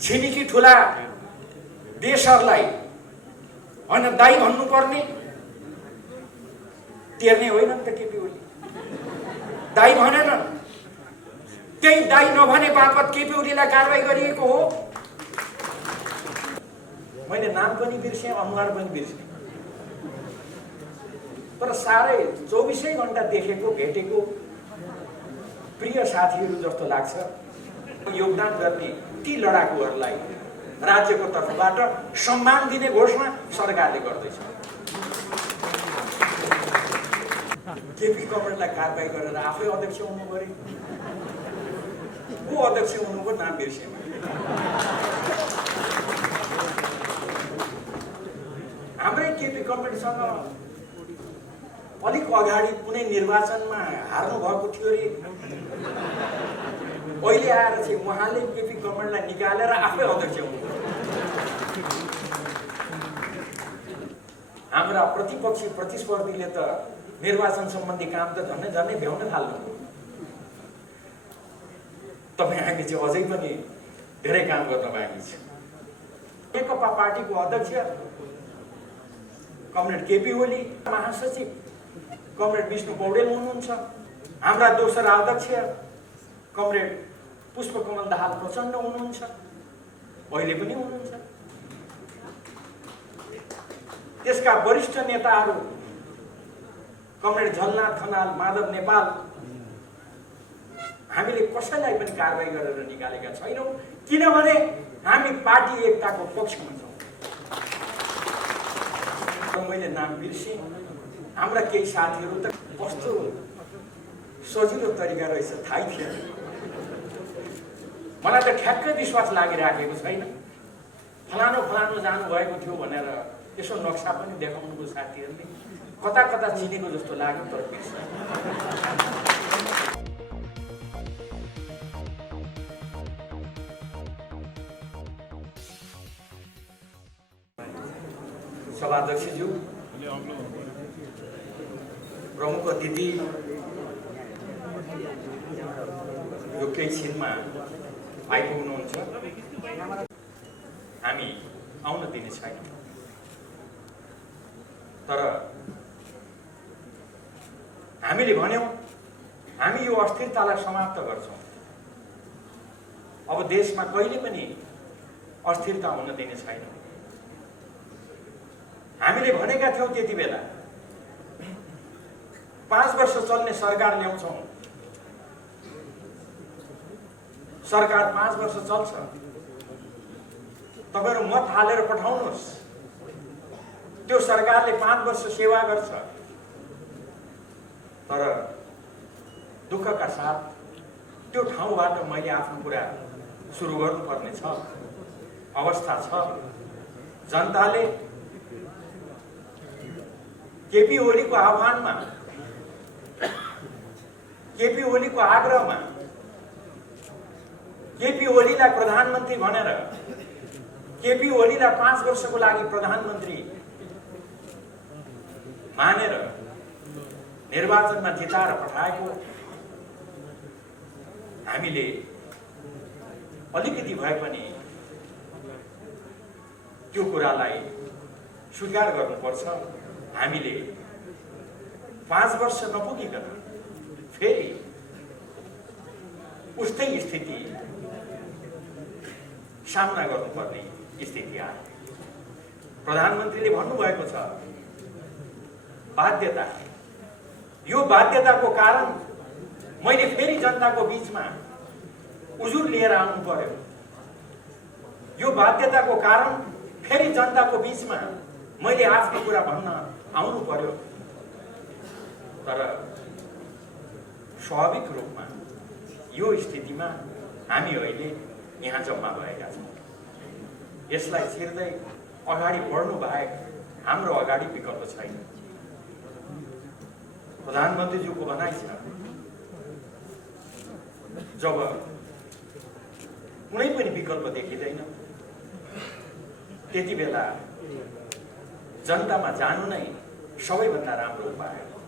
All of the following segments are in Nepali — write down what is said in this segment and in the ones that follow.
छिमेकी ठुला देशहरूलाई होइन दाई भन्नुपर्ने, टेर्ने होइन नि त केपी ओली। दाई भनेन, त्यही दाई नभने बापत केपी ओलीलाई कारवाही गरिएको हो। मैले नाम पनि बिर्सेँ, अनुहार पनि बिर्सेँ, तर साह्रै 24 घण्टा देखेको भेटेको प्रिय साथीहरू जस्तो लाग्छ। योगदान गर्ने ती लडाकुहरूलाई राज्यको तर्फबाट सम्मान दिने घोषणा सरकारले गर्दैछ। केपी कमरेडलाई कारवाही गरेर आफै अध्यक्ष हुनु पर्यो। को अध्यक्ष हुनुको नाम बिर्सेँ। हाम्रै केपी कमरेडसँग अलिक अगाडि कुनै निर्वाचनमा हार्नु भएको थियो अरे। अहिले आएर चाहिँ उहाँले केपी कमरेडलाई निकालेर आफै अध्यक्ष हुनु। हाम्रा प्रतिपक्षी प्रतिस्पर्धीले त निर्वाचन सम्बन्धी काम त झन्नै भ्याउन थाल्नु। तपाईँ हामी चाहिँ अझै पनि धेरै काम गर्न बाँकी छ। नेकपा पार्टीको अध्यक्ष कमरेड केपी ओली, महासचिव कमरेड विष्णु पौडेल हुनुहुन्छ। हाम्रा दोस्रा अध्यक्ष कमरेड पुष्पकमल दाहाल प्रचण्ड हुनुहुन्छ, अहिले पनि हुनुहुन्छ। त्यसका वरिष्ठ नेताहरू कमरेड झलनाथ खनाल, माधव नेपाल, हामीले कसैलाई पनि कारवाही गरेर निकालेका छैनौँ, किनभने हामी पार्टी एकताको पक्षमा छौँ। मैले नाम बिर्सेँ। हाम्रा केही साथीहरू त कस्तो सजिलो तरिका रहेछ थाहै थिएन। मलाई त ठ्याक्कै विश्वास लागिराखेको छैन। फलानु जानुभएको थियो भनेर यसो नक्सा पनि देखाउनुको साथीहरूले कता कता चिनेको जस्तो लाग्यो, तर बिर्सेँ। सभाध्यक्षज्यू, प्रमुख अतिथि, यो केही छिनमा आइपुग्नुहुन्छ। हामी आउन दिने छैनौँ, तर हामीले भन्यौँ हामी यो अस्थिरतालाई समाप्त गर्छौँ। अब देशमा कहिले पनि अस्थिरता हुन दिने छैनौँ। हामीले भनेका थियौँ त्यति बेला 5 वर्ष चल्ने सरकार ल्याउँछौँ। सरकार 5 वर्ष चल्छ, तपाईहरु मत हालेर पठाउनुहोस्। त्यो सरकारले 5 वर्ष सेवा गर्छ, तर दुःखका साथ त्यो ठाउँबाट मैले आफ्नो कुरा सुरु गर्नुपर्ने छ, अवस्था छ। जनताले केपी ओलीको आह्वानमा, केपी ओलीको आग्रहमा, केपी ओलीलाई प्रधानमन्त्री भनेर, केपी ओलीलाई 5 वर्षको लागि प्रधानमन्त्री मानेर निर्वाचनमा जिताएर पठाएको हामीले अलिकति भए पनि त्यो कुरालाई स्वीकार गर्नुपर्छ। हामीले 5 वर्ष नपुगिकन फेरि उस्तै स्थिति सामना गर्नुपर्ने स्थिति आयो। प्रधानमन्त्रीले भन्नुभएको छ बाध्यता। यो बाध्यताको कारण मैले फेरि जनताको बीचमा उजुर लिएर आउनु पर्यो। यो बाध्यताको कारण फेरि जनताको बीचमा मैले आफ्नो कुरा भन्न आउनु पर्यो। तर स्वाभाविक रूपमा यो स्थितिमा हामी अहिले यहाँ जम्मा भएका छौँ। यसलाई छिर्दै अगाडि बढ्नु बाहेक हाम्रो अगाडि विकल्प छैन। प्रधानमन्त्रीज्यूको भनाइ छ, जब कुनै पनि विकल्प देखिँदैन त्यति बेला जनतामा जानु नै सबैभन्दा राम्रो उपाय हो।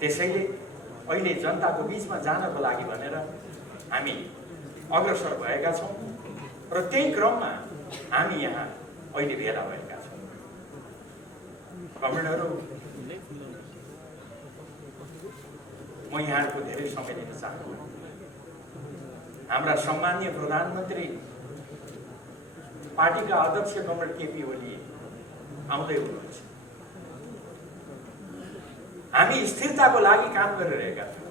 त्यसैले अहिले जनताको बीचमा जानको लागि भनेर हामी अग्रसर भएका छौँ। र त्यही क्रममा हामी यहाँ अहिले भेला भएका छौँ। कमरेडहरू, म यहाँहरूको धेरै समय लिन चाहन्छु। हाम्रा सम्मानीय प्रधानमन्त्री पार्टीका अध्यक्ष कमरेड केपी ओली आउँदै हुनुहुन्छ। हामी स्थिरताको लागि काम गरिरहेका छौँ।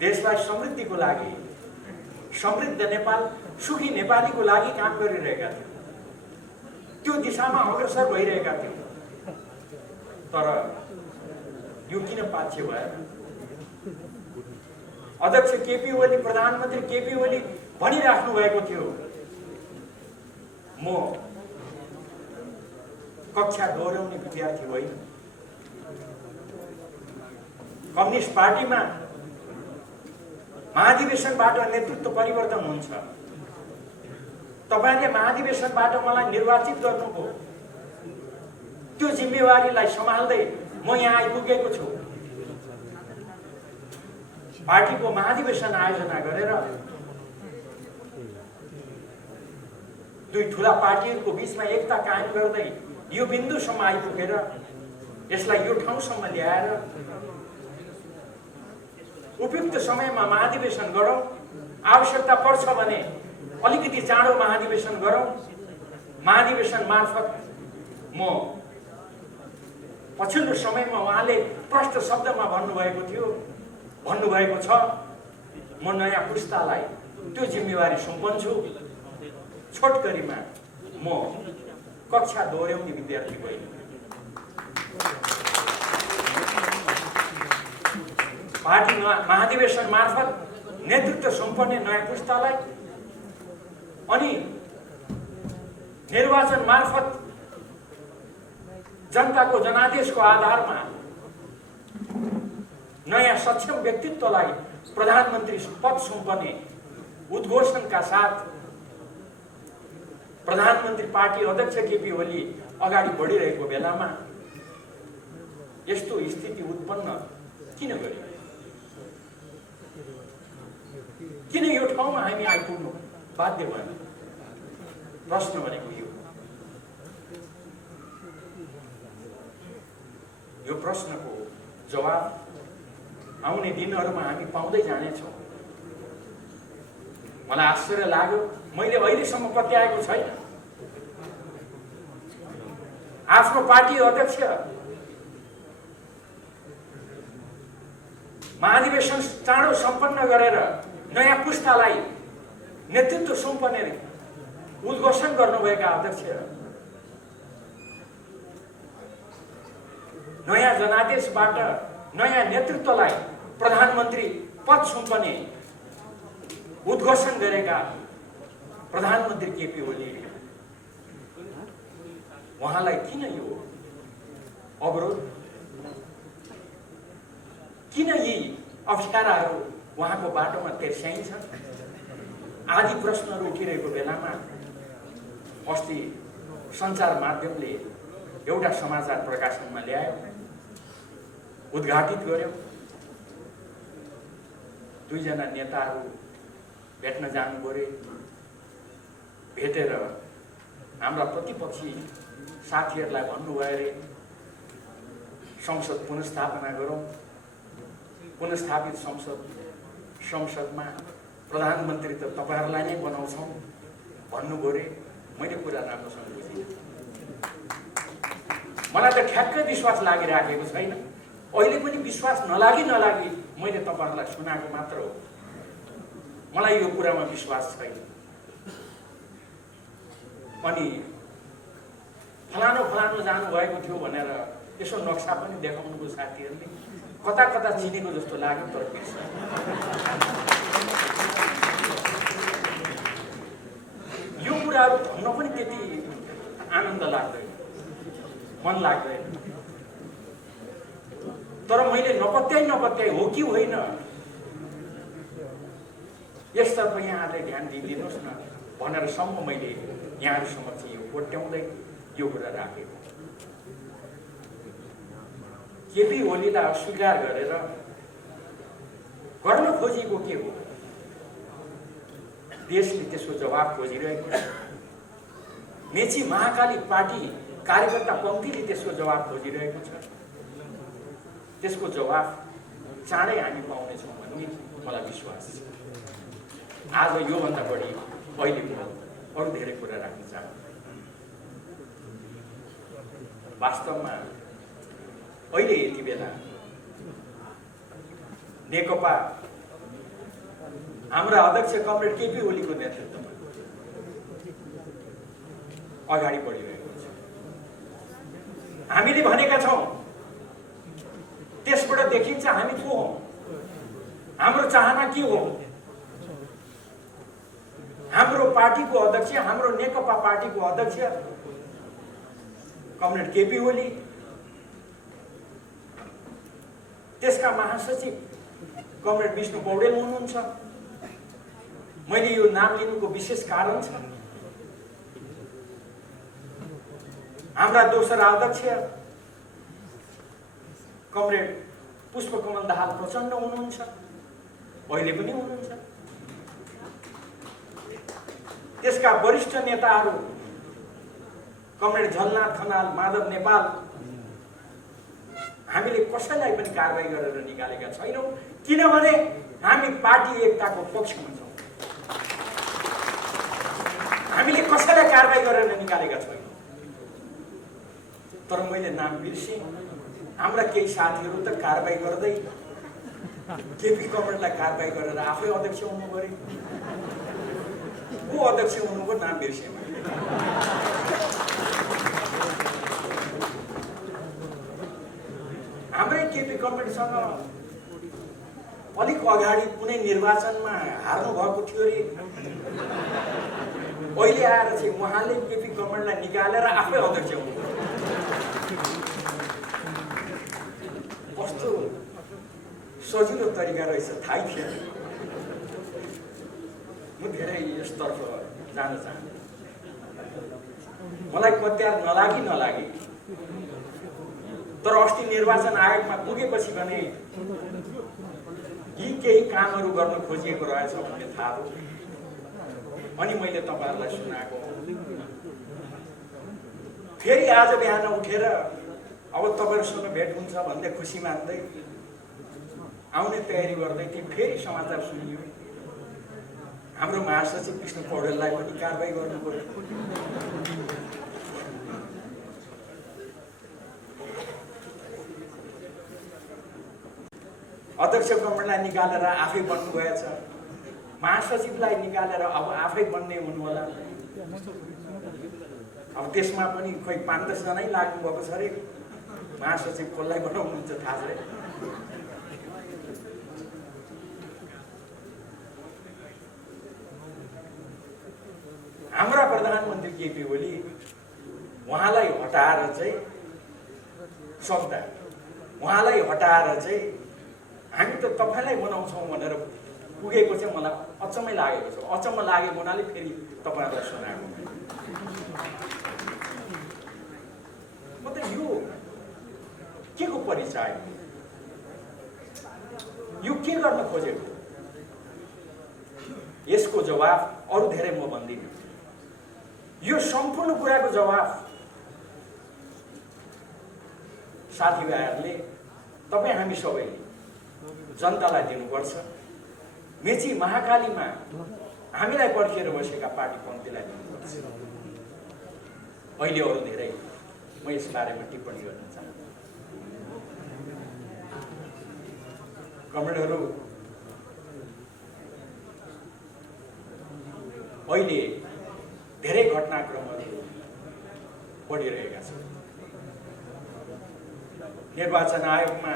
देशलाई समृद्धिको लागि, समृद्ध नेपाल, सुखी नेपालीको लागि काम गरिरहेका थियौँ। त्यो दिशामा अग्रसर भइरहेका थियौँ। तर यो किन पाछे भयो? अध्यक्ष केपी ओली, प्रधानमन्त्री केपी ओली भनिराख्नु भएको थियो, म कक्षा दोहोऱ्याउने विद्यार्थी होइन। कम्युनिस्ट पार्टीमा महाधिवेशनबाट नेतृत्व परिवर्तन हुन्छ। तपाईले महाधिवेशनबाट मलाई निर्वाचित गर्नुभयो। त्यो जिम्मेवारीलाई सम्हाल्दै म यहाँ आइपुगेको छु। पार्टीको महाधिवेशन आयोजना गरेर दुई ठूला पार्टीहरूको बीचमा एकता कायम गर्दै यो बिन्दुसम्म आइपुगेर यसलाई यो ठाउँसम्म ल्याएर उपयुक्त समयमा महाधिवेशन गरौँ। आवश्यकता पर्छ भने अलिकति चाँडो महाधिवेशन गरौँ। महाधिवेशन मार्फत म पछिल्लो समयमा उहाँले प्रष्ट शब्दमा भन्नुभएको थियो, भन्नुभएको छ, म नयाँ पुस्तालाई त्यो जिम्मेवारी सुम्पन्छु। छोटकरीमा म कक्षा दोहोऱ्याउने विद्यार्थी होइन। पार्टी महाधिवेशन मार्फत नेतृत्व सुम्पने नयाँ पुस्तालाई अनि निर्वाचन मार्फत जनताको जनादेशको आधारमा नयाँ सक्षम व्यक्तित्वलाई प्रधानमन्त्री पद सुम्पने उद्घोषणका साथ प्रधानमन्त्री पार्टी अध्यक्ष केपी ओली अगाडि बढिरहेको बेलामा यस्तो स्थिति उत्पन्न किन गर्यो? किन यो ठाउँमा हामी आइपुग्नु बाध्य भयौँ? प्रश्न भनेको यो प्रश्नको जवाब आउने दिनहरूमा हामी पाउँदै जानेछौँ। मलाई आश्चर्य लाग्यो, मैले अहिलेसम्म पत्याएको छैन। आफ्नो पार्टी अध्यक्ष महाधिवेशन चाँडो सम्पन्न गरेर नयाँ पुस्तालाई नेतृत्व सुम्पने उद्घोषण गर्नुभएका अध्यक्ष, नयाँ जनादेशबाट नयाँ नेतृत्वलाई प्रधानमन्त्री पद सुम्पने उद्घोषण गरेका प्रधानमन्त्री केपी ओली, उहाँलाई किन यो अवरोध, किन यी अप्ठ्याराहरू उहाँको बाटोमा तेर्स्याइन्छन्? आदि प्रश्नहरू उठिरहेको बेलामा अस्ति सञ्चार माध्यमले एउटा समाचार प्रकाशनमा ल्यायो, उद्घाटित गर्यो। दुईजना नेताहरू भेट्न जानु पर्यो। भेटेर हाम्रा प्रतिपक्षी साथीहरूलाई भन्नुभयो अरे संसद पुनर्स्थापना गरौँ। पुनर्स्थापित संसदमा प्रधानमन्त्री त तपाईहरुलाई नै बनाउँछौँ भन्नुभयो रे। मैले कुरा राम्रोसँग बुझिनँ। मलाई त ठ्याक्कै विश्वास लागिराखेको छैन। अहिले पनि विश्वास नलागी मैले तपाईहरुलाई सुनाएको मात्र हो। मलाई यो कुरामा विश्वास छैन। अनि फलानो जानु भएको थियो भनेर यसो नक्सा पनि देखाउनुको साथीहरूले कता कता चिनेको जस्तो लाग्यो, तर यो कुराहरू भन्न पनि त्यति आनन्द लाग्दैन, मन लाग्दैन। तर मैले नपत्याई हो कि होइन यसतर्फ यहाँहरूले ध्यान दिइदिनुहोस् न भनेर सम्म मैले यहाँहरू समक्ष यो कोट्याउँदै यो कुरा राखेको। केपी ओलीलाई अस्वीकार गरेर गर्न खोजेको के हो? देशले त्यसको जवाब खोजिरहेको छ। मेची महाकाली पार्टी कार्यकर्ता पङ्क्तिले त्यसको जवाब खोजिरहेको छ। त्यसको जवाब चाँडै हामी पाउनेछौँ भन्ने मलाई विश्वास छ। आज योभन्दा बढी अहिले अरू धेरै कुरा राख्न चाहन्छु। वास्तवमा अहिले यति बेला नेकपा हाम्रा अध्यक्ष कमरेड केपी ओलीको नेतृत्वमा अगाडि बढिरहेको छ। हामीले भनेका छौँ, त्यसबाट देखिन्छ हामी को हौँ, हाम्रो चाहना के हो। हाम्रो पार्टीको अध्यक्ष, हाम्रो नेकपा पार्टीको अध्यक्ष कमरेड केपी ओली, त्यसका महासचिव कमरेड विष्णु पौडेल हुनुहुन्छ। मैले यो नाम लिनुको विशेष कारण छ, हाम्रा दोस्रा अध्यक्ष कमरेड पुष्पकमल दाहाल प्रचण्ड हुनुहुन्छ, अहिले पनि हुनुहुन्छ। त्यसका वरिष्ठ नेताहरू कमरेड झलनाथ खनाल, माधव नेपाल, हामीले कसैलाई पनि कारबाही गरेर निकालेका छैनौँ, किनभने हामी पार्टी एकताको पक्षमा छौँ। हामीले कसैलाई कारबाही गरेर निकालेका छैनौँ। तर मैले नाम बिर्सेँ, हाम्रा केही साथीहरू त कारबाही गर्दै केपी कमरेडलाई कारबाही गरेर आफै अध्यक्ष हुनु पर्यो। को अध्यक्ष हुनुको नाम बिर्सेँ। हाम्रै केपी कमरेडसँग अलिक अगाडि कुनै निर्वाचनमा हार्नु भएको थियो अरे, अहिले आएर चाहिँ उहाँले केपी कमरेडलाई निकालेर आफै अध्यक्ष हुनु। कस्तो सजिलो तरिका रहेछ थाहै थिएन। म धेरै यसतर्फ जान चाहन्छु। मलाई पत्यार नलागी तर अस्ति निर्वाचन आयोगमा पुगेपछि भने यी केही कामहरू गर्न खोजिएको रहेछ भन्ने थाहा भयो। अनि मैले तपाईँहरूलाई सुनाएको। फेरि आज बिहान उठेर अब तपाईँहरूसँग भेट हुन्छ भन्दै खुसी मान्दै आउने तयारी गर्दै थिएँ, फेरि समाचार सुनियो हाम्रो महासचिव विष्णु पौडेललाई पनि कारबाही गर्नु पर्यो। अध्यक्ष कमरेडलाई निकालेर आफै बन्नुभएछ, महासचिवलाई निकालेर अब आफै बन्ने हुनु होला। अब त्यसमा पनि खोइ 5-10 जनै लाग्नु भएको छ अरे। महासचिव कसलाई बनाउनुहुन्छ थाहा छैन। हाम्रा प्रधानमन्त्री केपी ओली, उहाँलाई हटाएर चाहिँ सक्दा, उहाँलाई हटाएर चाहिँ हामी त तपाईँलाई बनाउँछौँ भनेर पुगेको चाहिँ मलाई अचम्मै लागेको छ। अचम्म लागेको हुनाले फेरि तपाईँहरूलाई सुनाएको। म त यो के को परिचय, यो के गर्न खोजेको, यसको जवाब अरू धेरै म भन्दिनँ। यो सम्पूर्ण कुराको जवाब साथीभाइहरूले, तपाईँ हामी सबैले जनतालाई दिनुपर्छ। मेची महाकालीमा हामीलाई पर्खिएर बसेका पार्टी पङ्क्तिलाई दिनुपर्छ। अहिले अरू धेरै म यस बारेमा टिप्पणी गर्न चाहन्छु। कमरेडहरू, अहिले धेरै घटनाक्रमहरू बढिरहेका छन्। निर्वाचन आयोगमा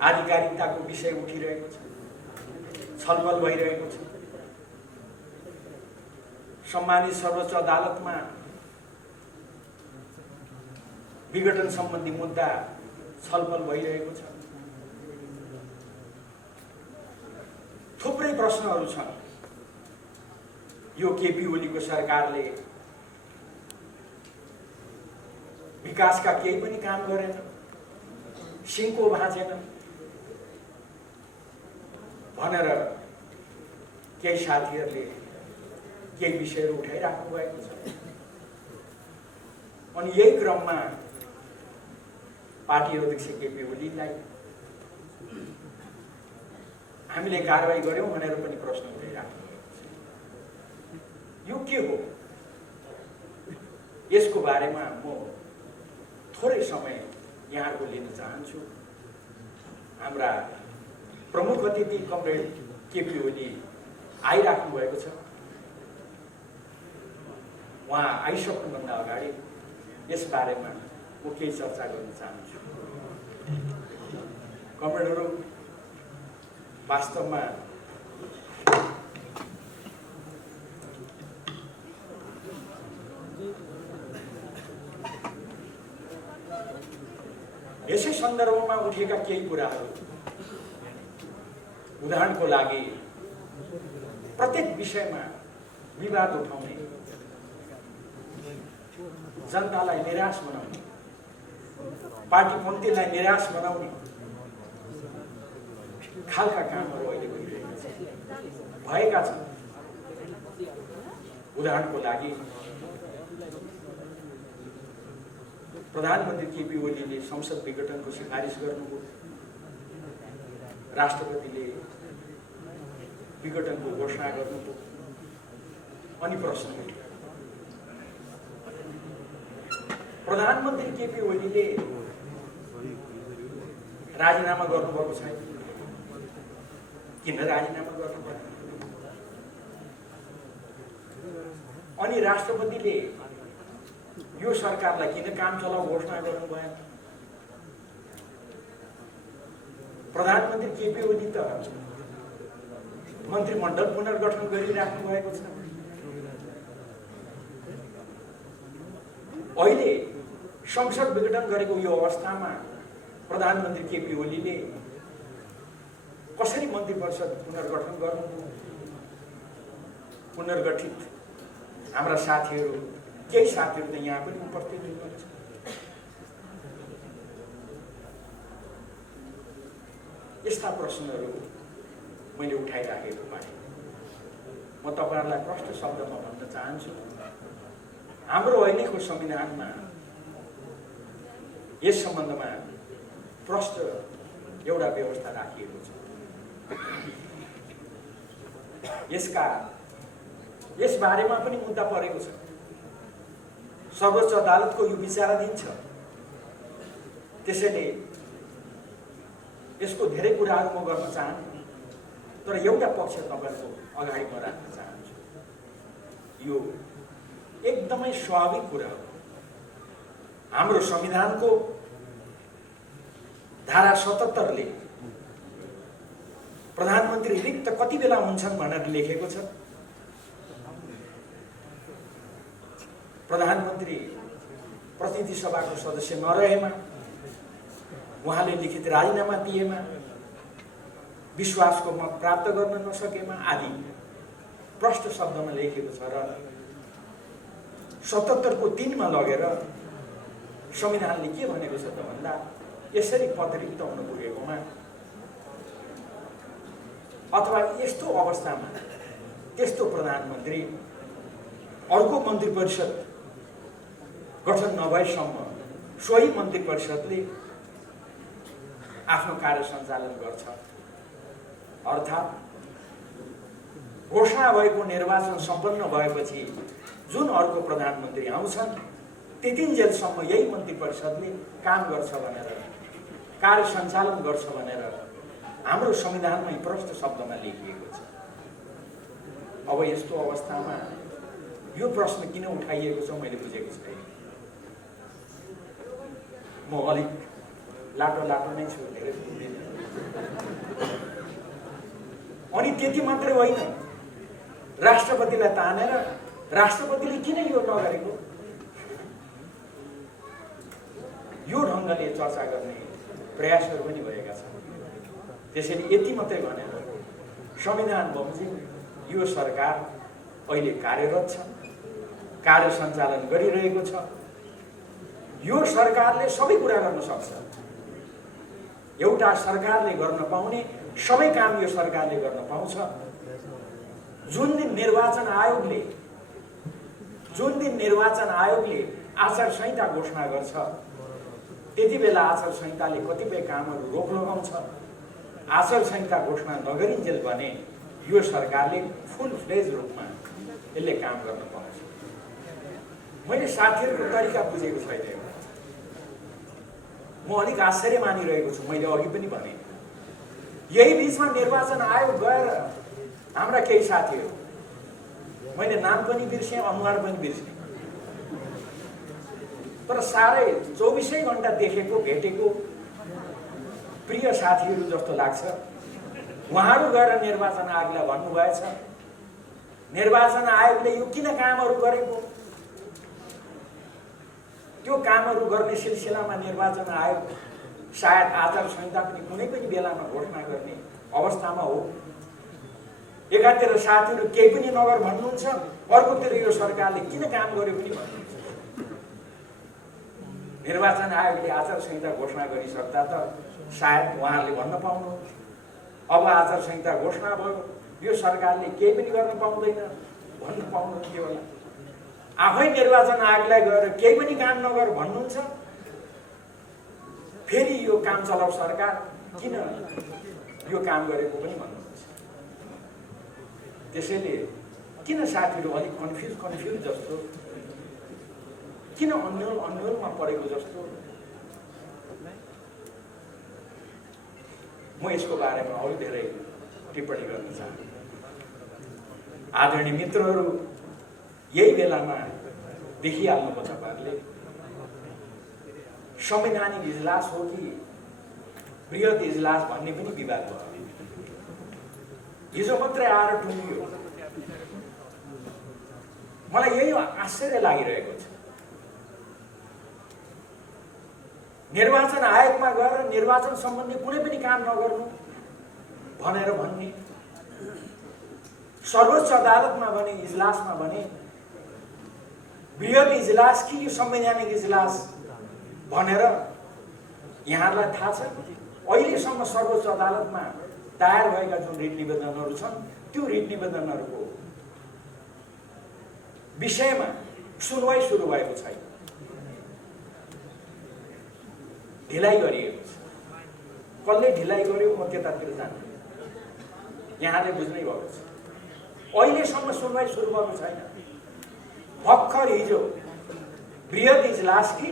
आधिकारिकताको विषय उठिरहेको छ, छलफल भइरहेको छ। सम्मानित सर्वोच्च अदालतमा विघटन सम्बन्धी मुद्दा छलफल भइरहेको छ। थुप्रै प्रश्नहरू छन्। यो केपी ओलीको सरकारले विकासका केही पनि काम गरेन, सिङ्को भाँचेन भनेर केही साथीहरूले केही विषयहरू उठाइराख्नु भएको छ। अनि यही क्रममा पार्टी अध्यक्ष केपी ओलीलाई हामीले कारबाही गर्यौं भनेर पनि प्रश्न उठाइराख्नु भएको छ। यो के हो? यसको बारेमा म थोरै समय यहाँको लिन चाहन्छु। हाम्रा प्रमुख अतिथि कमरेड केपी ओली आइराख्नु भएको छ। उहाँ आइसक्नुभन्दा अगाडि यस बारेमा म केही चर्चा गर्न चाहन्छु। कमरेडहरू, वास्तवमा यसै सन्दर्भमा उठेका केही कुराहरू, उदाहरणको लागि प्रत्येक विषयमा विवाद उठाउने, जनतालाई निराश बनाउने, पार्टीपन्थीलाई निराश बनाउने खालका कामहरू अहिले भएका छन्। उदाहरणको लागि प्रधानमन्त्री केपी ओलीले संसद विघटनको सिफारिस गर्नुभयो, राष्ट्रपतिले विघटनको घोषणा गर्नुभयो। अनि प्रश्न उठ्यो, प्रधानमन्त्री केपी ओलीले राजीनामा गर्नुभएको छैन, किन राजीनामा गर्नुभयो? अनि राष्ट्रपतिले यो सरकारलाई किन काम चलाऊ घोषणा गर्नु भएन? प्रधानमन्त्री केपी ओली त मन्त्रीमण्डल पुनर्गठन गरिराख्नु भएको छ। अहिले संसद विघटन गरेको यो अवस्थामा प्रधानमन्त्री केपी ओलीले कसरी मन्त्री परिषद पुनर्गठन गर्नुभयो? पुनर्गठित हाम्रा साथीहरू, केही साथीहरू त यहाँ पनि उपस्थित हुनुहुन्छ। यस्ता प्रश्नहरू मैले उठाइराखेको पाएँ। म तपाईहरुलाई प्रष्ट शब्दमा भन्न चाहन्छु, हाम्रो अहिलेको संविधानमा यस सम्बन्धमा प्रष्ट एउटा व्यवस्था राखिएको छ। यस बारेमा पनि मुद्दा परेको छ। सर्वोच्च अदालतको यो विचाराधीन छ। त्यसैले यसको धेरै कुराहरू म गर्न चाहन्छु, तर एउटा पक्ष तपाईहरुको अगाडि म राख्न चाहन्छु। यो एकदमै स्वाभाविक कुरा हो। हाम्रो संविधानको धारा 77 ले प्रधानमन्त्री रिक्त कति बेला हुन्छन् भनेर लेखेको छ। प्रधानमन्त्री प्रतिनिधि सभाको सदस्य नरहेमा, उहाँले लिखित राजीनामा दिएमा, विश्वासको मत प्राप्त गर्न नसकेमा आदि प्रष्ट शब्दमा लेखेको छ। र 77 को 3 मा लगेर संविधानले के भनेको छ त भन्दा, यसरी पद रिक्त हुन पुगेकोमा अथवा यस्तो अवस्थामा त्यस्तो प्रधानमन्त्री अर्को मन्त्री परिषद गठन नभएसम्म सोही मन्त्री परिषदले आफ्नो कार्य सञ्चालन गर्छ। अर्थात् घोषणा भएको निर्वाचन सम्पन्न भएपछि जुन अर्को प्रधानमन्त्री आउँछन् त्यतिन्जेलसम्म यही मन्त्री परिषदले काम गर्छ भनेर, कार्य सञ्चालन गर्छ भनेर हाम्रो संविधानमै प्रष्ट शब्दमा लेखिएको छ। अब यस्तो अवस्थामा यो प्रश्न किन उठाइएको छ मैले बुझेको छैन। म अलिक लाटो नै छु, धेरै बुझ्दिन। अनि त्यति मात्रै होइन, राष्ट्रपतिलाई तानेर राष्ट्रपतिले किन यो नगरेको, यो ढङ्गले चर्चा गर्ने प्रयासहरू पनि भएका छन्। त्यसैले यति मात्रै भनेर संविधान बमोजिम यो सरकार अहिले कार्यरत छ, कार्य सञ्चालन गरिरहेको छ। यो सरकारले सबै कुरा गर्न सक्छ। एउटा सरकारले गर्न पाउने सबै काम यो सरकारले गर्न पाउँछ। जुन दिन निर्वाचन आयोगले आचार संहिता घोषणा गर्छ त्यति बेला आचार संहिताले कतिपय कामहरू रोक लगाउँछ। आचार संहिता घोषणा नगरिन्जेल भने यो सरकारले फुल फ्लेज रूपमा यसले काम गर्न पाउँछ। मैले साथीहरूको तरिका बुझेको छैन। म अलिक आश्चर्य मानिरहेको छु। मैले अघि पनि भने यही बीचमा निर्वाचन आयोग गएर हाम्रा केही साथीहरू, मैले नाम पनि बिर्सेँ, अनुहार पनि बिर्सेँ, तर साह्रै 24 घण्टा देखेको भेटेको प्रिय साथीहरू जस्तो लाग्छ। उहाँहरू गएर निर्वाचन आयोगलाई भन्नुभएछ निर्वाचन आयोगले यो किन कामहरू गरेको, त्यो कामहरू गर्ने सिलसिलामा निर्वाचन आयोग सायद आचार संहिता पनि कुनै पनि बेलामा घोषणा गर्ने अवस्थामा हो। एकातिर साथीहरू केही पनि नगर भन्नुहुन्छ, अर्कोतिर यो सरकारले किन काम गर्यो पनि भन्नुहुन्छ। निर्वाचन आयोगले आचार संहिता घोषणा गरिसक्दा त सायद उहाँहरूले भन्न पाउनु अब आचार संहिता घोषणा भयो, यो सरकारले केही पनि गर्न पाउँदैन भन्न पाउनुहुन्थ्यो होला। आफै निर्वाचन आयोगलाई गएर केही पनि काम नगर भन्नुहुन्छ, फेरि यो काम चलाउ सरकार किन यो काम गरेको पनि भन्नुहुन्छ। त्यसैले किन साथीहरू अलिक कन्फ्युज जस्तो, किन अन्यलमा परेको जस्तो, म यसको बारेमा अरू धेरै टिप्पणी गर्न चाहन्छु। आदरणीय मित्रहरू, यही बेलामा देखिहाल्नु तपाईँहरूले संवैधानिक इजलास हो कि बृहत इजलास भन्ने पनि विवाद भयो। हिजो मात्रै आएर टुङ्गियो। मलाई यही आश्चर्य लागिरहेको छ। निर्वाचन आयोगमा गएर निर्वाचन सम्बन्धी कुनै पनि काम नगर्नु भनेर भन्ने, सर्वोच्च अदालतमा भने इजलासमा भने बृहत इजलास कि यो संवैधानिक इजलास भनेर यहाँहरूलाई थाहा छ। अहिलेसम्म सर्वोच्च अदालतमा दायर भएका जुन रिट निवेदनहरू छन् त्यो रिट निवेदनहरूको विषयमा सुनवाई सुरु भएको छैन, ढिलाइ गरिएको छ। कसले ढिलाइ गर्यो म त्यतातिर जान्छु, यहाँले बुझ्नै भएको छ। अहिलेसम्म सुनवाई सुरु भएको छैन। भर्खर हिजो बृहत इजलास कि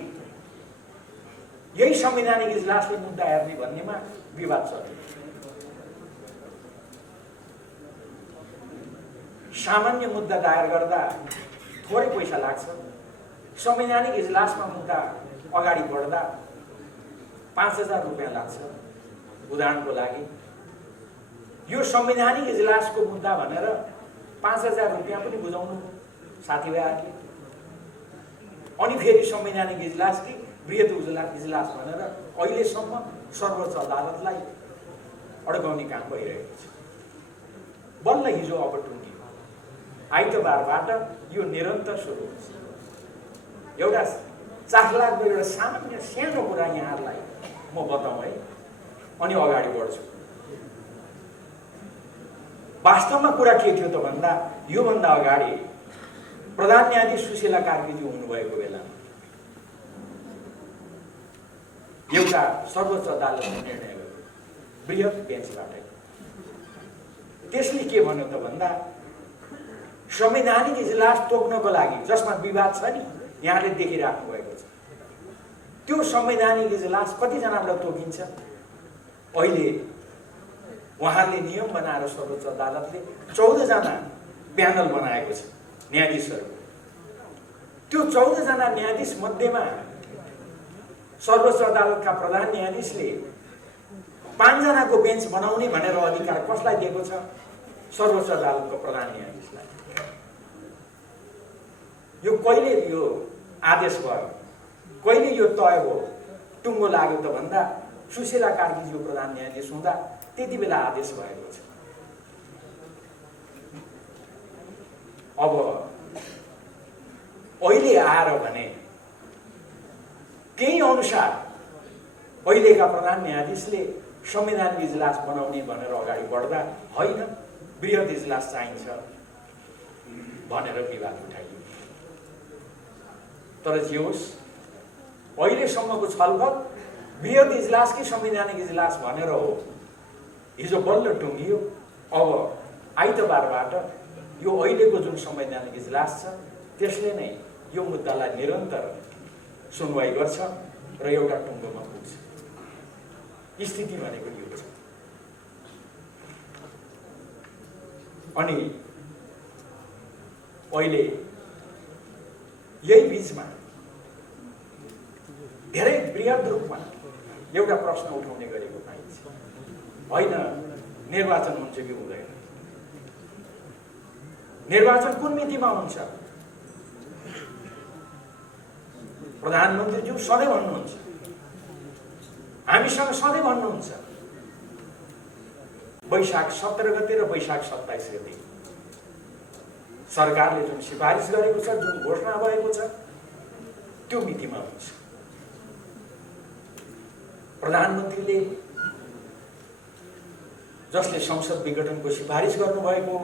यही संवैधानिक इजलासले मुद्दा हेर्ने भन्नेमा विवाद चल्यो। सामान्य मुद्दा दायर गर्दा थोरै पैसा लाग्छ, संवैधानिक इजलासमा मुद्दा अगाडि बढ्दा 5000 रुपियाँ लाग्छ। उदाहरणको लागि यो संवैधानिक इजलासको मुद्दा भनेर 5000 रुपियाँ पनि बुझाउनु साथीभाइहरूले, अनि फेरि संवैधानिक इजलास कि बृहत इजलास भनेर अहिलेसम्म सर्वोच्च अदालतलाई अड्काउने काम भइरहेको छ। बल्ल हिजो अब टुङ्गियो। आइतबारबाट यो निरन्तर सुरु हुन्छ। एउटा चाखलाग्दो एउटा सामान्य सानो कुरा यहाँहरूलाई म बताउँ है, अनि अगाडि बढ्छु। वास्तवमा कुरा के थियो त भन्दा योभन्दा अगाडि प्रधान न्यायाधीश सुशीला कार्कीजी हुनुभएको बेला एउटा सर्वोच्च अदालतले निर्णय गर्यो बृहत बेन्चबाटै। त्यसले के भन्यो त भन्दा संवैधानिक इजलास तोक्नको लागि जसमा विवाद छ नि, यहाँले देखिराख्नु भएको छ, त्यो संवैधानिक इजलास कतिजनालाई तोकिन्छ। अहिले उहाँले नियम बनाएर सर्वोच्च अदालतले 14 जना प्यानल बनाएको छ न्यायाधीशहरू। त्यो 14 जना न्यायाधीश मध्येमा सर्वोच्च अदालतका प्रधान न्यायाधीशले 5 जनाको बेन्च बनाउने भनेर अधिकार कसलाई दिएको छ? सर्वोच्च अदालतको प्रधान न्यायाधीशलाई। यो कहिले यो आदेश भयो, कहिले यो तय भयो, टुङ्गो लाग्यो त भन्दा सुशीला कार्कीज्यू प्रधान न्यायाधीश हुँदा त्यति बेला आदेश भएको छ। अब अहिले आएर भने केही अनुसार अहिलेका प्रधान न्यायाधीशले संवैधानिक इजलास बनाउने भनेर अगाडि बढ्दा होइन, बृहत इजलास चाहिन्छ भनेर विवाद उठाइयो। तर जे होस्, अहिलेसम्मको छलफल बृहत इजलास कि संवैधानिक इजलास भनेर हो। हिजो बल्ल टुङ्गियो। अब आइतबारबाट यो अहिलेको जुन संवैधानिक इजलास छ त्यसले नै यो मुद्दालाई निरन्तर सुनवाई गर्छ र एउटा टुङ्गोमा पुग्छ। स्थिति भनेको यो छ। अनि अहिले यही बीचमा धेरै बृहत रूपमा एउटा प्रश्न उठाउने गरेको पाइन्छ। होइन, निर्वाचन हुन्छ कि हुँदैन? निर्वाचन कुन मितिमा हुन्छ? प्रधानमन्त्रीज्यू सधैँ भन्नुहुन्छ, हामीसँग सधैँ भन्नुहुन्छ, वैशाख 17 गते र वैशाख 27 गते सरकारले जुन सिफारिस गरेको छ, जुन घोषणा भएको छ, त्यो मितिमा हुन्छ। प्रधानमन्त्रीले जसले संसद विघटनको सिफारिस गर्नुभएको,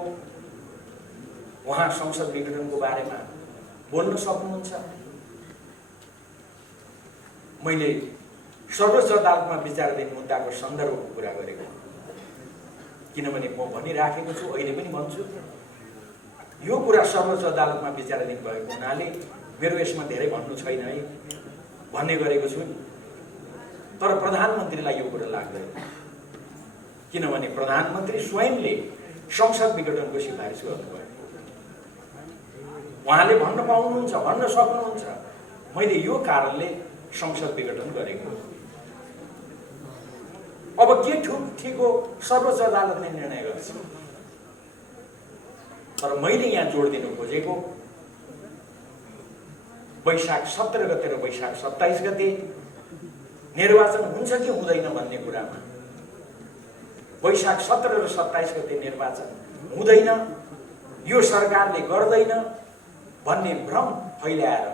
उहाँ संसद विघटनको बारेमा बोल्न सक्नुहुन्छ। मैले सर्वोच्च अदालतमा विचाराधीन मुद्दाको सन्दर्भको कुरा गरेको, किनभने म भनिराखेको छु, अहिले पनि भन्छु, यो कुरा सर्वोच्च अदालतमा विचाराधीन भएको हुनाले मेरो यसमा धेरै भन्नु छैन है भन्ने गरेको छु। तर प्रधानमन्त्रीलाई यो कुरा लाग्दैन, किनभने प्रधानमन्त्री स्वयंले संसद विघटनको सिफारिस गर्नुभयो। उहाँले भन्न पाउनुहुन्छ, भन्न सक्नुहुन्छ, मैले यो कारणले संसद विघटन गरेको। अब के ठिक हो, सर्वोच्च अदालतले निर्णय गर्छ। तर मैले यहाँ जोड दिनु खोजेको वैशाख 17 गते र वैशाख 27 गते निर्वाचन हुन्छ कि हुँदैन भन्ने कुरामा। वैशाख 17 र 27 गते निर्वाचन हुँदैन, यो सरकारले गर्दैन भन्ने भ्रम फैलाएर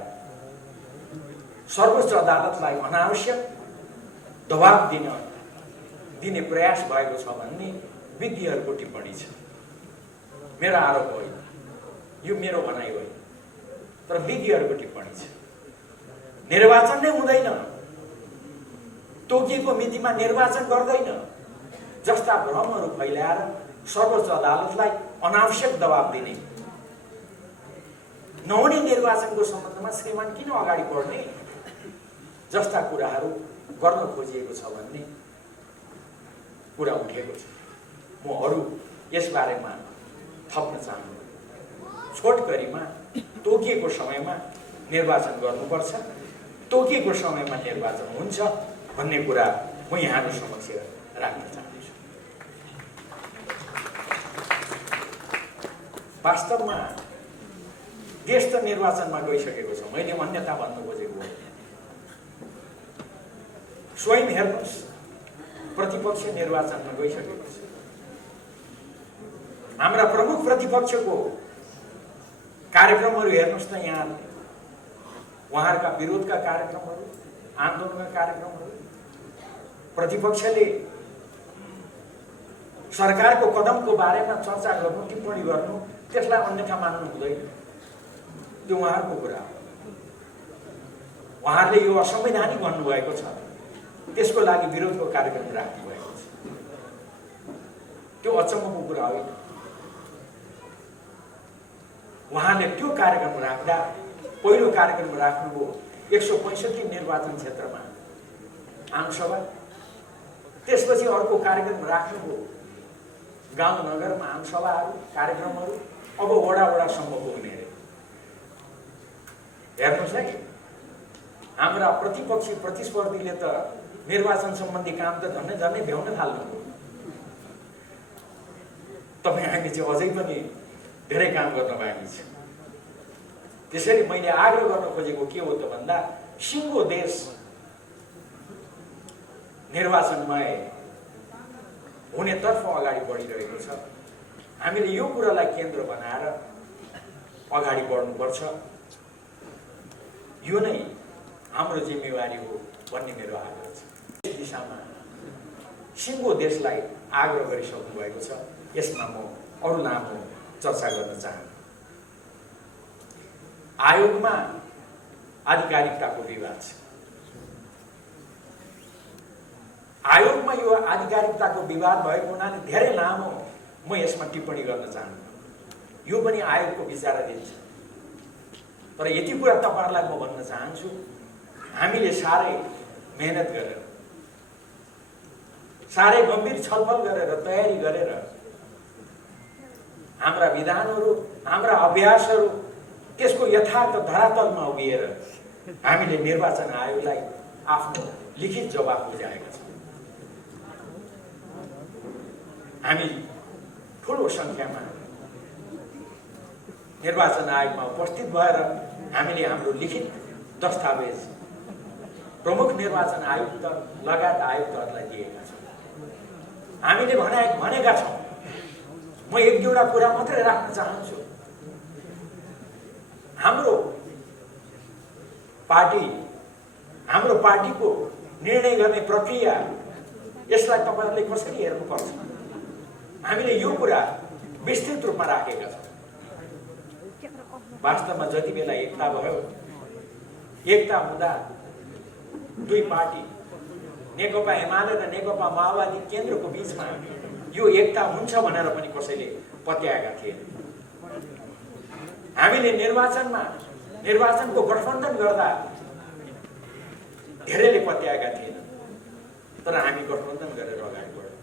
सर्वोच्च अदालतलाई अनावश्यक दबाब दिने प्रयास भएको छ भन्ने विज्ञहरूको टिप्पणी छ। मेरो आरोप होइन, यो मेरो भनाइ होइन, तर विज्ञहरूको टिप्पणी छ। निर्वाचन नै हुँदैन, तोकिएको मितिमा निर्वाचन गर्दैन जस्ता भ्रमहरू फैलाएर सर्वोच्च अदालतलाई अनावश्यक दबाब दिने, नहुने निर्वाचनको सम्बन्धमा श्रीमान किन अगाडि बढ्ने जस्ता कुराहरू गर्न खोजिएको छ भन्ने कुरा उठेको छ। म अरू यसबारेमा थप्न चाहन्छु। छोटकरीमा तोकिएको समयमा निर्वाचन गर्नुपर्छ, तोकिएको समयमा निर्वाचन हुन्छ भन्ने कुरा म यहाँको समक्ष राख्न चाहन्छु। वास्तवमा देश त निर्वाचनमा गइसकेको छ। मैले अन्यथा भन्नु खोजेको हो। स्वयं हेर्नुहोस्, प्रतिपक्ष निर्वाचनमा गइसकेको छ। हाम्रा प्रमुख प्रतिपक्षको कार्यक्रमहरू हेर्नुहोस् त, यहाँ उहाँहरूका विरोधका कार्यक्रमहरू, आन्दोलनका कार्यक्रमहरू। प्रतिपक्षले सरकारको कदमको बारेमा चर्चा गर्नु, टिप्पणी गर्नु, त्यसलाई अन्यथा मान्नु हुँदैन। त्यो उहाँहरूको कुरा हो। उहाँहरूले यो असंवैधानिक भन्नुभएको छ, त्यसको लागि विरोधको कार्यक्रम राख्नु भएको छ। त्यो अचम्मको कुरा होइन। उहाँले त्यो कार्यक्रम राख्दा पहिलो कार्यक्रम राख्नुभयो 165 निर्वाचन क्षेत्रमा आमसभा, त्यसपछि अर्को कार्यक्रम राख्नुभयो गाउँ नगरमा आमसभाहरू, कार्यक्रमहरू, अब वडासम्म पुग्ने अरे। हेर्नुहोस् है, हाम्रा प्रतिपक्षी प्रतिस्पर्धीले त निर्वाचन सम्बन्धी काम त झन्नै भ्याउन थाल्नुभयो। तपाईँ हामी चाहिँ अझै पनि धेरै काम गर्न बाँकी छ। त्यसैले मैले आग्रह गर्न खोजेको के हो त भन्दा, सिङ्गो देश निर्वाचनमय हुनेतर्फ अगाडि बढिरहेको छ। हामीले यो कुरालाई केन्द्र बनाएर अगाडि बढ्नुपर्छ। यो नै हाम्रो जिम्मेवारी हो भन्ने मेरो आग्रह छ। यस दिशामा सिङ्गो देशलाई आग्रह गरिसक्नु भएको छ। यसमा म अरू लामो चर्चा गर्न चाहन्छु। आयोगमा आधिकारिकताको विवाद छ। आयोगमा यो आधिकारिकताको विवाद भएको हुनाले धेरै लामो म यसमा टिप्पणी गर्न चाहन्छु। यो पनि आयोगको विचाराधीन छ। तर यति कुरा तपाईहरुलाई म भन्न चाहन्छु, हामीले साह्रै मेहनत गरेर, साह्रै गम्भीर छलफल गरेर, तयारी गरेर हाम्रा विधानहरू, हाम्रा अभ्यासहरू त्यसको यथार्थ धरातलमा उभिएर हामीले निर्वाचन आयोगलाई आफ्नो लिखित जवाफ बुझाएका छौँ। हामी ठूलो संख्यामा निर्वाचन आयोगमा उपस्थित भएर हामीले हाम्रो लिखित दस्तावेज प्रमुख निर्वाचन आयुक्त लगायत आयुक्तहरूलाई दिएका छौँ। हामीले भनेका छौँ, म एक दुईवटा कुरा मात्रै राख्न चाहन्छु। हाम्रो पार्टीको निर्णय गर्ने प्रक्रिया, यसलाई तपाईहरुले कसरी हेर्नुपर्छ, हामीले यो कुरा विस्तृत रूपमा राखेका छौँ। वास्तवमा जति बेला एकता भयो, एकता हुँदा दुई पार्टी नेकपा एमाले र नेकपा माओवादी केन्द्रको बीचमा यो एकता हुन्छ भनेर पनि कसैले पत्याएका थिए। हामीले निर्वाचनको गठबन्धन गर्दा धेरैले पत्याएका थिएन, तर हामी गठबन्धन गरेर अगाडि बढ्यौँ।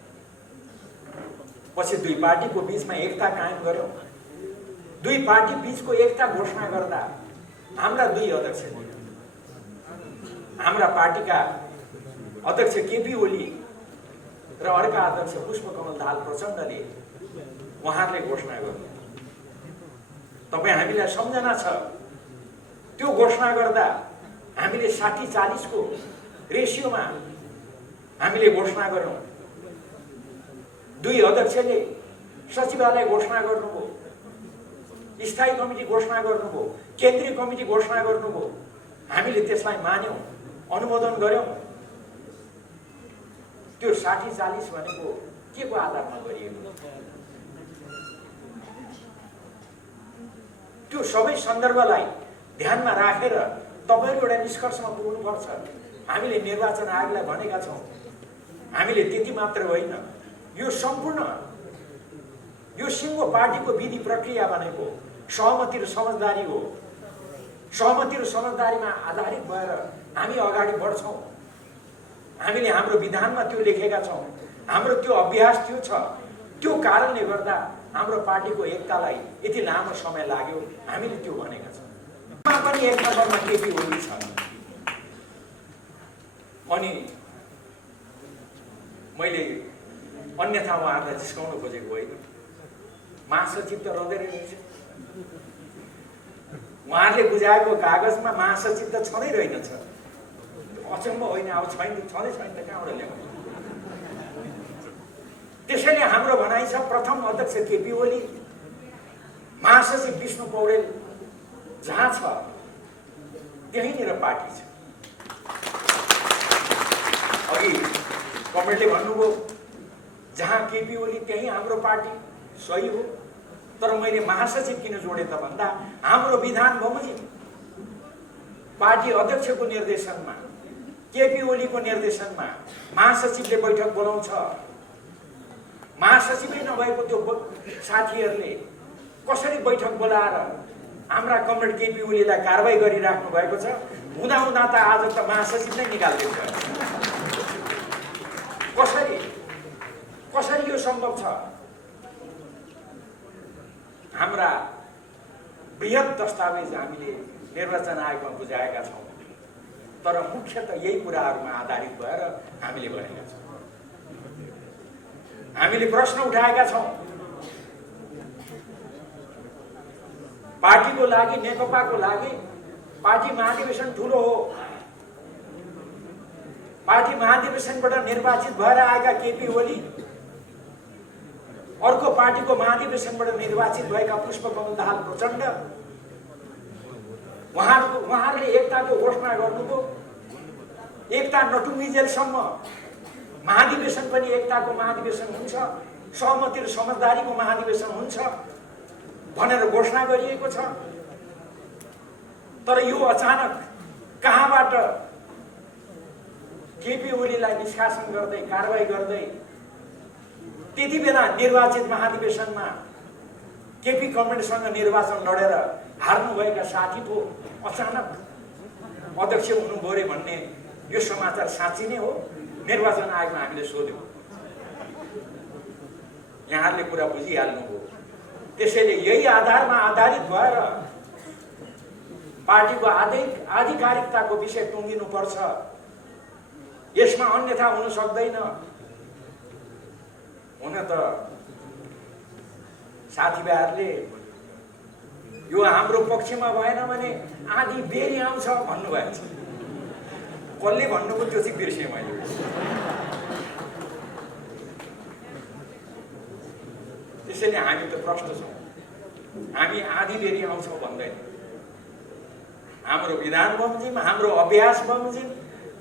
पछि दुई पार्टीको बीचमा एकता कायम गर्यौँ। दुई पार्टी बीचको एकता घोषणा गर्दा हाम्रा दुई अध्यक्ष, हाम्रा पार्टीका अध्यक्ष केपी ओली र अर्का अध्यक्ष पुष्पकमल दाहाल प्रचण्डले उहाँहरूले घोषणा गर्नु। तपाईँ हामीलाई सम्झना छ, त्यो घोषणा गर्दा हामीले 60-40 को रेसियोमा हामीले घोषणा गर्यौँ। दुई अध्यक्षले सचिवालय घोषणा गर्नुभयो, स्थायी कमिटी घोषणा गर्नुभयो, केन्द्रीय कमिटी घोषणा गर्नुभयो। हामीले त्यसलाई मान्यौँ, अनुमोदन गर्यौँ। त्यो 60-40 भनेको के को आधारमा गरिएको? त्यो सबै सन्दर्भलाई ध्यानमा राखेर तपाईहरु एउटा निष्कर्षमा पुग्नुपर्छ। हामीले निर्वाचन आयोगलाई भनेका छौँ, हामीले त्यति मात्र होइन, यो सम्पूर्ण यो सिङ्गो पार्टीको विधि प्रक्रिया भनेको सहमति र समझदारी हो। सहमति र समझदारीमा आधारित भएर हामी अगाडि बढ्छौँ। हामीले हाम्रो विधानमा त्यो लेखेका छौँ, हाम्रो त्यो अभ्यास त्यो छ। त्यो कारणले गर्दा हाम्रो पार्टीको एकतालाई यति लामो समय लाग्यो। हामीले त्यो भनेका छौँ। पनि एक नम्बरमा केपी ओली छ। अनि मैले अन्यथा उहाँहरूलाई जिस्काउन खोजेको होइन। महासचिव त रहँदै रहेछ। उहाँहरूले बुझाएको कागजमा महासचिव त छँदै रहेनछ। अचम्म होइन, अब छैन, छँदै छैन त कहाँबाट ल्याउनु? त्यसैले हाम्रो भनाइ छ, प्रथम अध्यक्ष केपी ओली, महासचिव विष्णु पौडेल जहाँ छ त्यहीँनिर पार्टी छ। अघि कमरेडले भन्नुभयो जहाँ केपी ओली त्यही हाम्रो पार्टी, सही हो। तर मैले महासचिव किन जोडे त भन्दा हाम्रो विधान बमोजिम पार्टी अध्यक्षको निर्देशनमा, केपी ओलीको निर्देशनमा महासचिवले बैठक बोलाउँछ। महासचिवै नभएको त्यो साथीहरूले कसरी बैठक बोलाएर हाम्रा कमरेड केपी ओलीलाई कारबाही गरिराख्नु भएको छ। हुँदा हुँदा त आज त महासचिव नै निकाल्दैछ। कसरी यो सम्भव छ? हाम्रा बृहत दस्तावेज हामीले निर्वाचन आयोगमा बुझाएका छौँ। तर मुख्यतः यही कुराहरूमा आधारित भएर हामीले भनेका छौँ। हामीले प्रश्न उठाएका छौँ। पार्टीको लागि, नेकपाको लागि पार्टी महाधिवेशन ठुलो हो। पार्टी महाधिवेशनबाट निर्वाचित भएर आएका केपी ओली, अर्को पार्टीको महाधिवेशनबाट निर्वाचित भएका पुष्पकमल दाहाल प्रचण्ड, उहाँहरूले एकताको घोषणा गर्नुभयो। एकता नटुङ्गिजेलसम्म महाधिवेशन पनि एकताको महाधिवेशन हुन्छ, सहमति र समझदारीको महाधिवेशन हुन्छ भनेर घोषणा गरिएको छ। तर यो अचानक कहाँबाट केपी ओलीलाई निष्कासन गर्दै कारबाही गर्दै त्यति बेला निर्वाचित महाधिवेशनमा केपी कमरेडसँग निर्वाचन लडेर हार्नुभएका साथी पो अचानक अध्यक्ष हुनुभयो रे भन्ने यो समाचार साँच्ची नै हो? निर्वाचन आयोगमा हामीले सोध्यौँ, यहाँहरूले कुरा बुझिहाल्नुभयो। त्यसैले यही आधारमा आधारित भएर पार्टीको आधिकारिकताको विषय टुङ्गिनुपर्छ। यसमा अन्यथा हुन सक्दैन। हुन त साथीभाइहरूले यो हाम्रो पक्षमा भएन भने आधी बेरी आउँछ भन्नुभएको छ। कसले भन्नुभयो त्यो चाहिँ बिर्सेँ मैले। त्यसैले हामी त प्रष्ट छौँ, हामी आधी बेरी आउँछौँ भन्दैन। हाम्रो विधान बमोजिम, हाम्रो अभ्यास बमोजिम,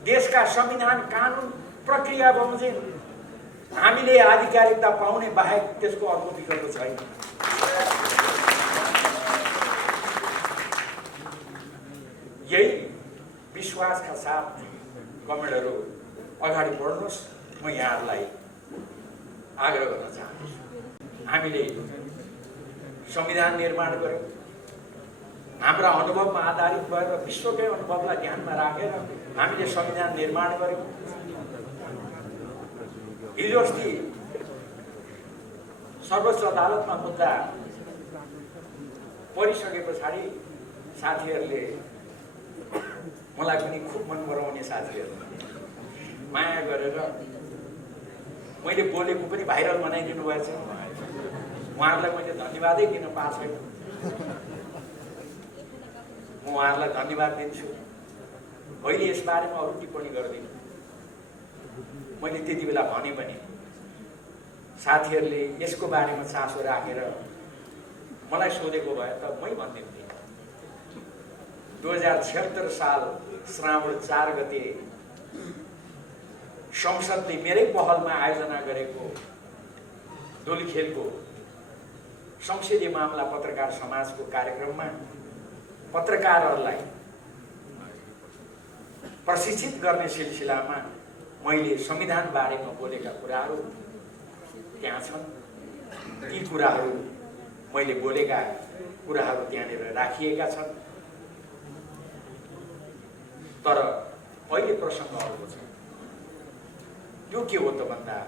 देशका संविधान कानुन प्रक्रिया बमोजिम हामीले आधिकारिकता पाउने बाहेक त्यसको अर्को विकल्प छैन। यही विश्वासका साथ कमेन्टहरू अगाडि बढ्नुहोस्। म यहाँहरूलाई आग्रह गर्न चाहन्छु, हामीले संविधान निर्माण गर्यौँ, हाम्रा अनुभवमा आधारित भएर विश्वकै अनुभवलाई ध्यानमा राखेर हामीले संविधान निर्माण गर्यौँ। हिजो अस्ति सर्वोच्च अदालतमा मुद्दा परिसके पछाडि साथीहरूले मलाई पनि खुब मन पराउने साथीहरू माया गरेर मैले बोलेको पनि भाइरल बनाइदिनु भएछ। उहाँहरूलाई मैले धन्यवादै दिन पाएको छैन। म उहाँहरूलाई धन्यवाद दिन्छु। अहिले यसबारेमा अरू टिप्पणी गर्दिनँ। मैले त्यति बेला भने पनि साथीहरूले यसको बारेमा चासो राखेर मलाई सोधेको भए त मै भनिदिन्थेँ। 2076 साल श्रावण 4 गते संसदले मेरै पहलमा आयोजना गरेको दोलीखेलको संसदीय मामला पत्रकार समाजको कार्यक्रममा पत्रकारहरूलाई प्रशिक्षित गर्ने सिलसिलामा मैले संविधान बारेमा बोलेका कुराहरू त्यहाँ छन्। ती कुराहरू मैले बोलेका कुराहरू त्यहाँनिर राखिएका छन्। तर अहिले प्रसङ्ग अर्को छ। यो के हो त भन्दा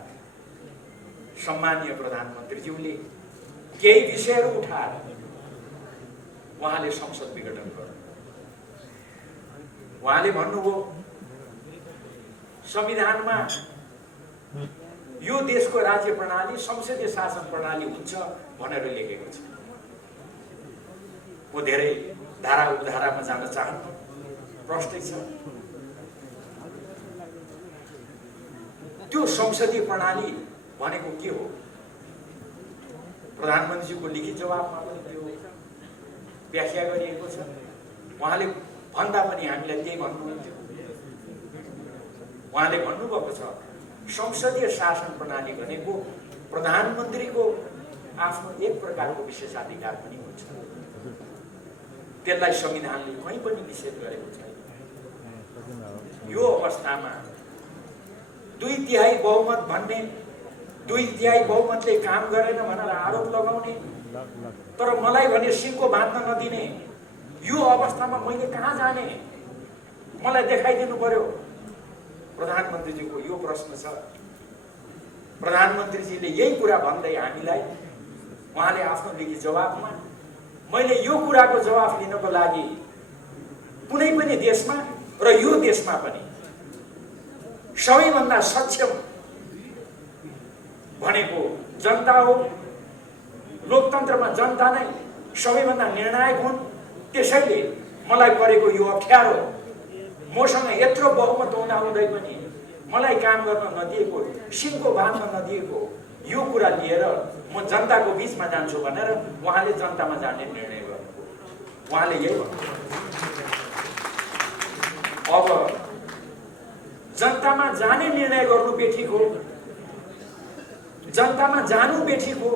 सम्माननीय प्रधानमन्त्रीज्यूले केही विषयहरू उठाएर उहाँले संसद विघटन गर्नु। उहाँले भन्नुभयो संविधानमा यो देशको राज्य प्रणाली संसदीय शासन प्रणाली हुन्छ भनेर लेखेको छ। म धेरै धारा उपधारामा जान चाहन्छु, प्रष्टै छ। त्यो संसदीय प्रणाली भनेको के हो? प्रधानमन्त्रीजीको लिखित जवाफमा पनि त्यो व्याख्या गरिएको छ। उहाँले भन्दा पनि हामीलाई त्यही भन्नुहुन्थ्यो। उहाँले भन्नुभएको छ संसदीय शासन प्रणाली भनेको प्रधानमन्त्रीको आफ्नो एक प्रकारको विशेषाधिकार पनि हुन्छ। त्यसलाई संविधानले कहीँ पनि निषेध गरेको छैन। यो अवस्थामा 2/3 बहुमत भन्ने, 2/3 बहुमतले काम गरेन भनेर आरोप लगाउने, तर मलाई भने सिङ्को बाँध्न नदिने, यो अवस्थामा मैले कहाँ जाने? मलाई देखाइदिनु पर्यो। प्रधानमन्त्रीजीको यो प्रश्न छ। प्रधानमन्त्रीजीले यही कुरा भन्दै हामीलाई उहाँले आफ्नो लिखित जवाफमा मैले यो कुराको जवाफ लिनको लागि कुनै पनि देशमा र यो देशमा पनि सबैभन्दा सक्षम भनेको जनता हो। लोकतन्त्रमा जनता नै सबैभन्दा निर्णायक हुन्। त्यसैले मलाई परेको यो अप्ठ्यारो, मसँग यत्रो बहुमत हुँदाहुँदै पनि मलाई काम गर्न नदिएको, सिङ्को बाँध्न नदिएको यो कुरा लिएर म जनताको बिचमा जान्छु भनेर उहाँले जनतामा जाने निर्णय गर्नुभयो। उहाँले यही भन्नुभयो। अब जनतामा जाने निर्णय गर्नु बेठिक हो, जनतामा जानु बेठिक हो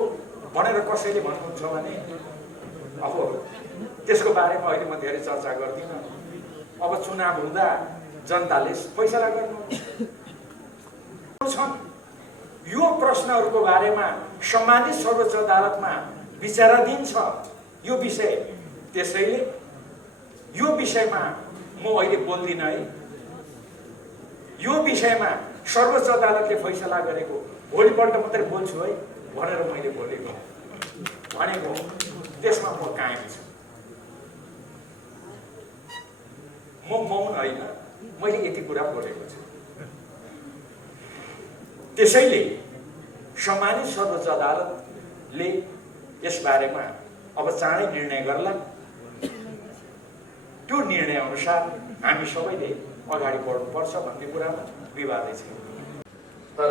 भनेर कसैले भन्नुहुन्छ भने अब त्यसको बारेमा अहिले म धेरै चर्चा गर्दिनँ। अब चुनाव हुँदा जनताले फैसला गर्नु छन्। यो प्रश्नहरूको बारेमा सम्मानित सर्वोच्च अदालतमा विचाराधीन छ यो विषय। त्यसैले यो विषयमा म अहिले बोल्दिनँ है। यो विषयमा सर्वोच्च अदालतले फैसला गरेको भोलिपल्ट मात्रै बोल्छु है भनेर मैले भनेको त्यसमा म कायम छु। म मौन होइन, मैले यति कुरा बोलेको छु। त्यसैले सम्मानित सर्वोच्च अदालतले यसबारेमा अब चाँडै निर्णय गर्ला। त्यो निर्णय अनुसार हामी सबैले अगाडि बढ्नुपर्छ भन्ने कुरामा विवादै छैन। तर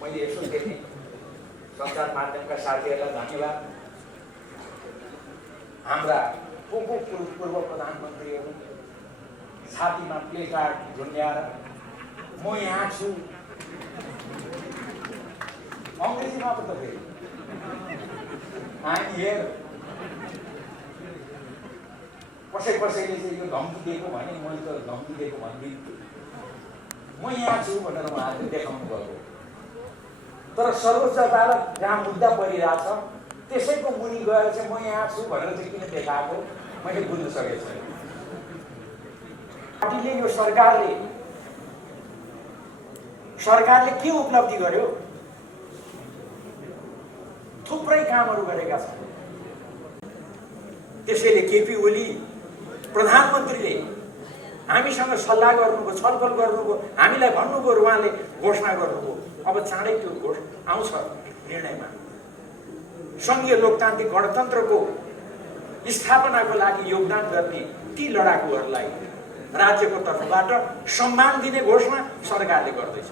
मैले यसो देखेँ, सञ्चार माध्यमका साथीहरूलाई धन्यवाद। हाम्रा पूर्व प्रधानमन्त्रीहरू छातीमा प्लेकार्ड झुन्ड्याएर म यहाँ छु, अङ्ग्रेजीमा पो त फेरि आइम हियर। कसैले चाहिँ यो धम्की दिएको भने मैले त धम्की दिएको भन्दिनँ, म यहाँ छु भनेर उहाँहरूले देखाउनु भएको। तर सर्वोच्च अदालत जहाँ मुद्दा परिरहेछ त्यसैको मुनि गएर चाहिँ म यहाँ छु भनेर चाहिँ किन देखाएको मैले बुझ्न सकेको छैन। पार्टीले यो सरकारले के उपलब्धि गर्यो? थुप्रै कामहरू गरेका छन्। त्यसैले केपी ओली प्रधानमन्त्रीले हामीसँग सल्लाह गर्नुभयो, छलफल गर्नुभयो, हामीलाई भन्नुभयो, उहाँले घोषणा गर्नुभयो। अब चाँडै त्यो आउँछ निर्णयमा। सङ्घीय लोकतान्त्रिक गणतन्त्रको स्थापनाको लागि योगदान गर्ने ती लडाकुहरूलाई राज्यको तर्फबाट सम्मान दिने घोषणा सरकारले गर्दैछ।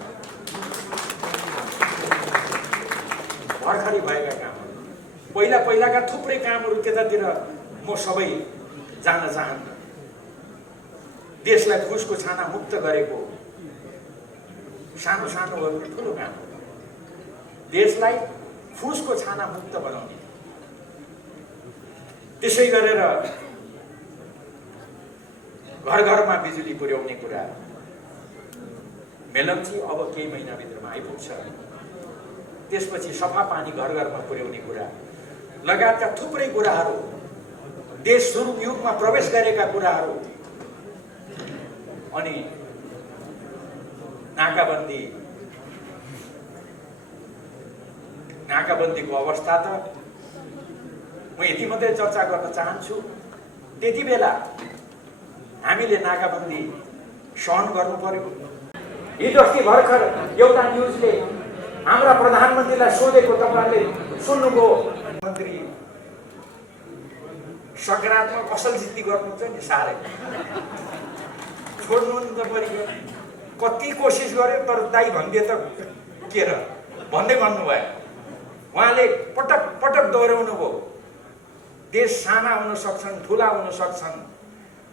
भर्खरै भएका कामहरू, पहिलाका थुप्रै कामहरू त्यतातिर म सबै जान चाहन्न। देशलाई घुसको छाना मुक्त गरेको सानो ठुलो काम, देशलाई फुसको छाना मुक्त बनाउने। त्यसै गरेर घर घरमा बिजुली पुर्याउने कुरा, मेलम्ची अब केही महिनाभित्रमा आइपुग्छ। त्यसपछि सफा पानी घर घरमा पुर्याउने कुरा लगायतका थुप्रै कुराहरू, देश सुरु युगमा प्रवेश गरेका कुराहरू। अनि नाकाबन्दीको अवस्था त म यति मात्रै चर्चा गर्न चाहन्छु। त्यति बेला हामीले नाकाबन्दी सहन गर्नु पर्यो। हिजोअस्ति भर्खर एउटा न्युजले हाम्रा प्रधानमन्त्रीलाई सोधेको, तपाईँहरूले सुन्नुभयो, मन्त्री सकारात्मक असल जिद्दी गर्नुहुन्छ नि, साह्रै छोड्नु त पऱ्यो। कति कोसिस गर्यो तर दाइ भनिदिए त के र भन्दै भन्नुभयो। उहाँले पटक पटक दोहोऱ्याउनु भयो, देश साना हुन सक्छन्, ठुला हुन सक्छन्,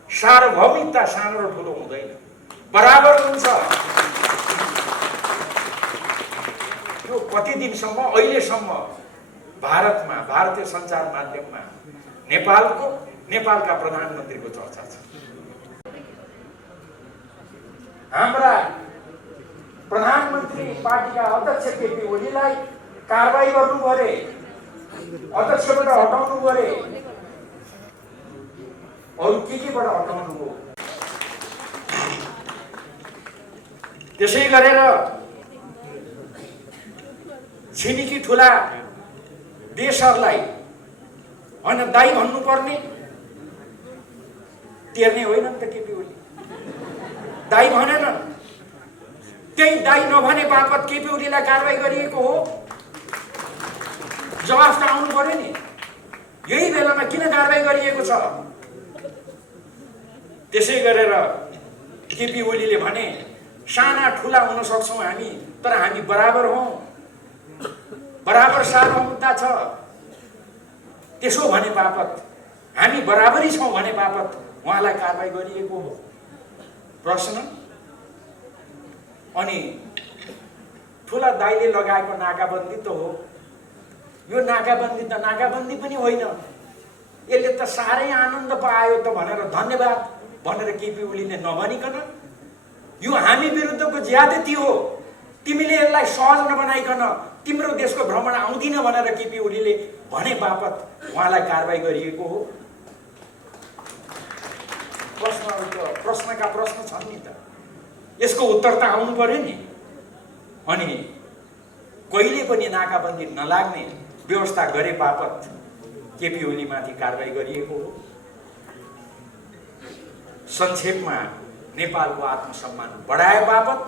सार्वभौमिकता सानो र ठुलो हुँदैन, बराबर हुन्छ। यो कति दिनसम्म, अहिलेसम्म भारतमा, भारतीय सञ्चार माध्यममा नेपालका प्रधानमन्त्रीको चर्चा छ। हाम्रा प्रधानमन्त्री पार्टीका अध्यक्ष केपी ओलीलाई कारबाही गर्नु परे, अध्यक्षबाट हटाउनु परे, अरू केबाट हटाउनु हो। त्यसै गरेर छिमेकी ठुला देशहरूलाई होइन दाइ भन्नुपर्ने, टेर्ने होइन नि त केपी ओली। दाइ भनेन, त्यही दाइ नभने बापत केपी ओलीलाई कारबाही गरिएको हो। जवाफ त आउनु पर्यो नि, यही बेलामा किन कारबाही गरिएको छ। त्यसै गरेर केपी ओलीले भने साना ठुला हुन सक्छौँ हामी, तर हामी बराबर हौँ, बराबर सार्वभौमिकता छ। त्यसो भने बापत, हामी बराबरी छौँ भने बापत उहाँलाई कारबाही गरिएको हो। प्रश्न। अनि ठुला दाइले लगाएको नाकाबन्दी त हो, यो नाकाबन्दी त नाकाबन्दी पनि होइन, यसले त साह्रै आनन्द पायो त भनेर धन्यवाद भनेर केपी ओलीले नभनिकन यो हामी विरुद्धको ज्यादती हो, तिमीले यसलाई सहज नबनाइकन तिम्रो देशको भ्रमण आउँदिन भनेर केपी ओलीले भने बापत उहाँलाई कारबाही गरिएको हो। प्रश्नका प्रश्न छन् नि त, यसको उत्तर त आउनु पर्यो नि। अनि कहिले पनि नाकाबन्दी नलाग्ने व्यवस्था गरे बापत केपी ओलीमाथि कारबाही गरिएको हो। संक्षेपमा नेपालको आत्मसम्मान बढाए बापत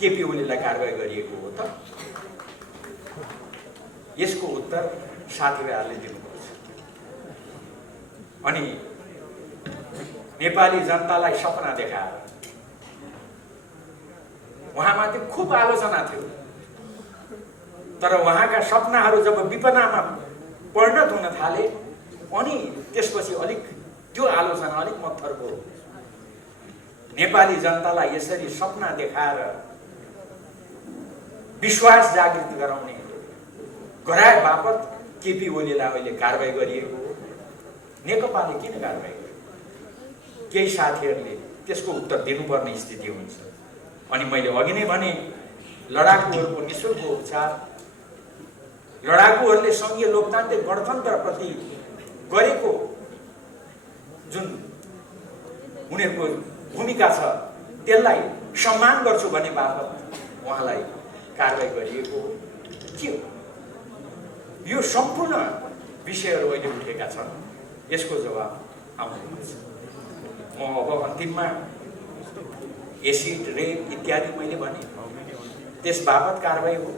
केपी ओलीलाई कारबाही गरिएको हो त? यसको उत्तर साथीभाइहरूले दिनुपर्छ। अनि नेपाली जनतालाई सपना देखाएर उहाँमाथि खुब आलोचना थियो, तर उहाँका सपनाहरू जब विपदामा परिणत हुन थाले अनि त्यसपछि अलिक त्यो आलोचना अलिक मत्थर भयो। नेपाली जनतालाई यसरी सपना देखाएर विश्वास जागृत गराए बापत केपी ओलीलाई अहिले कारबाही गरिएको हो। नेकपाले किन कारबाही गर्यो? केही साथीहरूले त्यसको उत्तर दिनुपर्ने स्थिति हुन्छ। अनि मैले अघि नै भने लडाकुहरूको निःशुल्क उपचार, लडाकुहरूले सङ्घीय लोकतान्त्रिक गणतन्त्रप्रति गरेको जुन उनीहरूको भूमिका छ त्यसलाई सम्मान गर्छु भन्ने बापत उहाँलाई कारबाही गरिएको हो। के हो यो सम्पूर्ण विषयहरू अहिले उठेका छन्, यसको जवाब आउनुपर्छ। म अब अन्तिममा एसिड, रेप इत्यादि मैले भने त्यस बापत कारबाही हो।